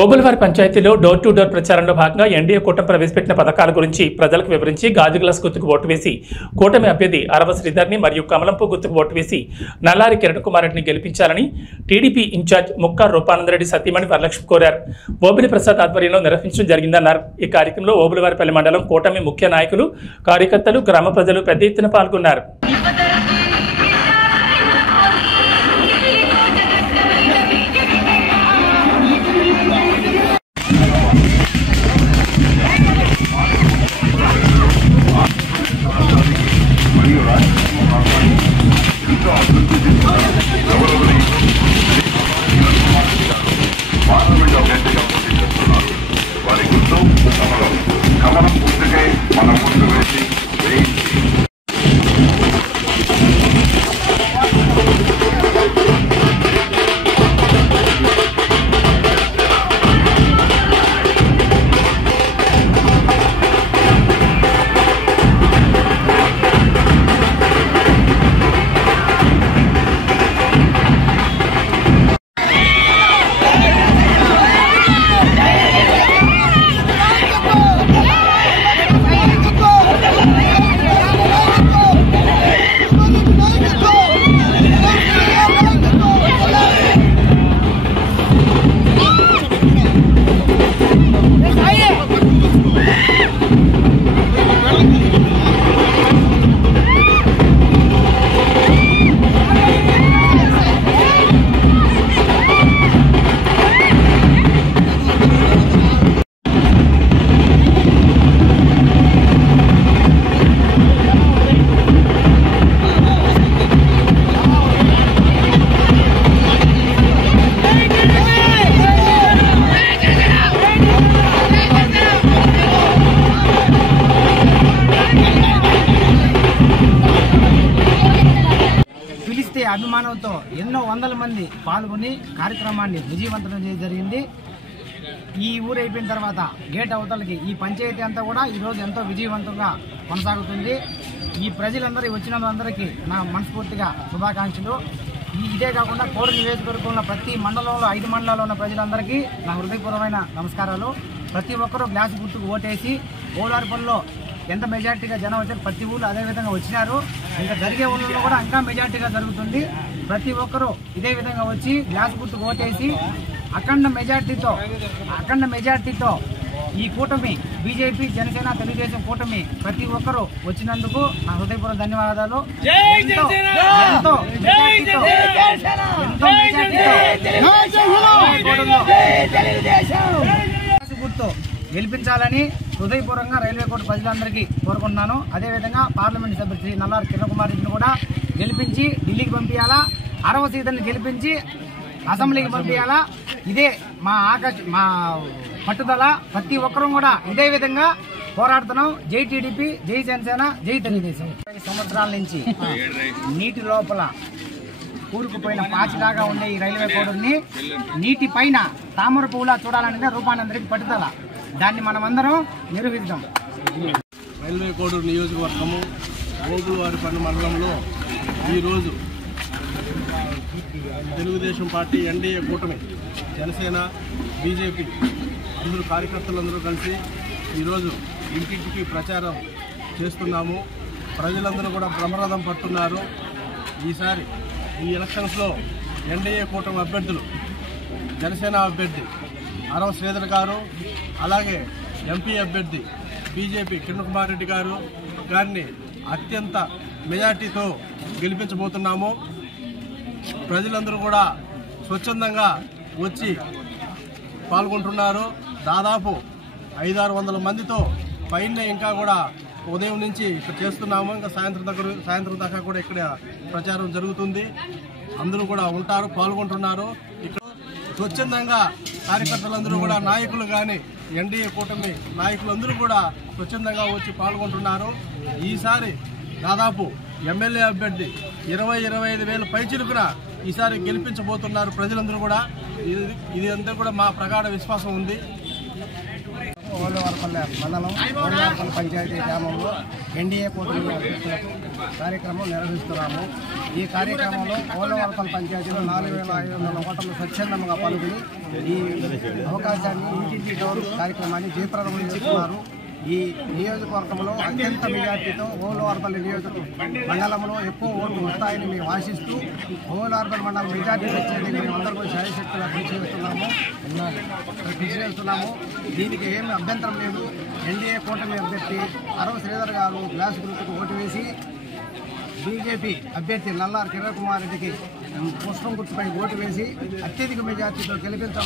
ఓబులవారి పంచాయతీలో door to door ప్రచారంలో భాగంగా ఎన్డీఏ కూటమి ప్రవేశపెట్టిన పథకాల గురించి ప్రజలకు వివరించి గాజు గ్లాస్ గుర్తుకు ఓటు వేసి కూటమి అభ్యర్థి అరవ శ్రీధర్ని మరియు కమలంపు గుర్తుకు ఓటు వేసి నల్లారి కిరణ్ కుమార్ రెడ్డిని గెలిపించాలని టీడీపీ ఇన్ఛార్జ్ ముక్కా రూపానందరెడ్డి సతీమణి వరలక్ష్మి కోరారు. ఓబులి ప్రసాద్ ఆధ్వర్యంలో నిర్వహించడం జరిగిందన్నారు. ఈ కార్యక్రమంలో ఓబులవారిపల్లి మండలం కూటమి ముఖ్య నాయకులు, కార్యకర్తలు, గ్రామ ప్రజలు పెద్ద ఎత్తున పాల్గొన్నారు. అభిమానంతో ఎన్నో వందల మంది పాల్గొని కార్యక్రమాన్ని విజయవంతం చేయడం జరిగింది. ఈ ఊరు అయిపోయిన తర్వాత గేట్ అవతలకి ఈ పంచాయతీ అంతా కూడా ఈరోజు ఎంతో విజయవంతంగా కొనసాగుతుంది. ఈ ప్రజలందరూ వచ్చినందరికీ నా మనస్ఫూర్తిగా శుభాకాంక్షలు. ఇదే కాకుండా కోడూరు నియోజకవర్గంలో ప్రతి మండలంలో 5 మండలాల్లో ఉన్న ప్రజలందరికీ నా హృదయపూర్వమైన నమస్కారాలు. ప్రతి ఒక్కరూ గ్లాస్ గుర్తుకు ఓటేసి ఓబులవారిపల్లిలో ఎంత మెజార్టీగా జనం వచ్చారు, ప్రతి ఊళ్ళో అదేవిధంగా వచ్చినారు. ఇంకా జరిగే ఊళ్ళో కూడా ఇంకా మెజార్టీగా జరుగుతుంది. ప్రతి ఒక్కరూ ఇదే విధంగా వచ్చి గ్లాస్ గుర్తుకు ఓటేసి అఖండ మెజార్టీతో ఈ కూటమి బీజేపీ, జనసేన, తెలుగుదేశం కూటమి ప్రతి ఒక్కరూ వచ్చినందుకు నా హృదయపూర్వక ధన్యవాదాలు. గుర్తు గెలిపించాలని హృదయపూర్వకంగా రైల్వే కోర్టు ప్రజలందరికీ కోరుకుంటున్నాను. అదేవిధంగా పార్లమెంట్ సభ్యులు శ్రీ నల్లారి కిరణ్ కుమార్ రెడ్డిని కూడా గెలిపించి ఢిల్లీకి పంపించాలా, అరవ సీతని గెలిపించి అసెంబ్లీకి పంపించాలా. ఇదే మా పట్టుదల. ప్రతి ఒక్కరూ కూడా ఇదే విధంగా పోరాడుతున్నాం. జై టీడీపీ, జై జనసేన, జై తెలుగుదేశం. 5 సంవత్సరాల నుంచి నీటి లోపల కూరుకుపోయిన పాచిలాగా ఉండే ఈ రైల్వే కోడూరుని నీటి పైన తామర పువ్వులా చూడాలనేది రూపానందరెడ్డి పట్టుదల. దాన్ని మనమందరం నిర్వహిద్దాం. రైల్వే కోడూరు నియోజకవర్గము ఓబులవారిపల్లి మండలంలో ఈరోజు తెలుగుదేశం పార్టీ, ఎన్డీఏ కూటమి, జనసేన, బీజేపీ అందరూ కార్యకర్తలందరూ కలిసి ఈరోజు ఇంటింటికి ప్రచారం చేస్తున్నాము. ప్రజలందరూ కూడా బ్రహ్మరథం పడుతున్నారు. ఈసారి ఈ ఎలక్షన్స్లో ఎన్డీఏ కూటమి అభ్యర్థులు, జనసేన అభ్యర్థి అరవ శ్రీధర్ గారు, అలాగే ఎంపీ అభ్యర్థి బీజేపీ కిరణ్ కుమార్ రెడ్డి గారిని అత్యంత మెజార్టీతో గెలిపించబోతున్నాము. ప్రజలందరూ కూడా స్వచ్ఛందంగా వచ్చి పాల్గొంటున్నారు. దాదాపు 500-600 మందితో పైన ఇంకా కూడా ఉదయం నుంచి ఇక్కడ చేస్తున్నాము. ఇంకా సాయంత్రం దాకా కూడా ఇక్కడ ప్రచారం జరుగుతుంది. అందరూ కూడా ఉంటారు, పాల్గొంటున్నారు. ఇక్కడ స్వచ్ఛందంగా కార్యకర్తలందరూ కూడా, నాయకులు కానీ ఎన్డీఏ కూటమి నాయకులందరూ కూడా స్వచ్ఛందంగా వచ్చి పాల్గొంటున్నారు. ఈసారి దాదాపు ఎమ్మెల్యే అభ్యర్థి 20-25 వేల పైచిలుకున ఈసారి గెలిపించబోతున్నారు ప్రజలందరూ కూడా. ఇది అంతా కూడా మా ప్రగాఢ విశ్వాసం ఉంది. ఓబులవారిపల్లి మండలం ఓబులవారిపల్లి పంచాయతీ గ్రామంలో ఎన్డీఏ కూటమి అభ్యర్థులకు కార్యక్రమం నిర్వహిస్తున్నాము. ఈ కార్యక్రమంలో పోలవరపల్లి పంచాయతీలో 4,500 ఓటర్లు స్వచ్ఛందంగా పాల్గొని ఈ అవకాశాన్ని ఇంటింటి డోర్ కార్యక్రమాన్ని జయప్రదం చేస్తున్నారు. ఈ నియోజకవర్గంలో అత్యంత మెజార్టీతో ఓలవరపల్లి మండలంలో ఎక్కువ ఓట్లు వస్తాయని మేము ఆశిస్తూ ఓలవరపల్లి మండలం మెజార్టీ వచ్చేది మేము అందరూ శాయశక్తులా కృషి చేస్తున్నాము. దీనికి ఏమి అభ్యంతరం లేదు. ఎన్డీఏ కూటమి అభ్యర్థి అరవ శ్రీధర్ గారు గ్లాస్ గుర్తుకు ఓటు వేసి బీజేపీ అభ్యర్థి నల్లారి కిరణ్ కుమార్ రెడ్డికి పుష్పం గుర్తుపై ఓటు వేసి అత్యధిక మెజార్టీతో గెలిపించారు.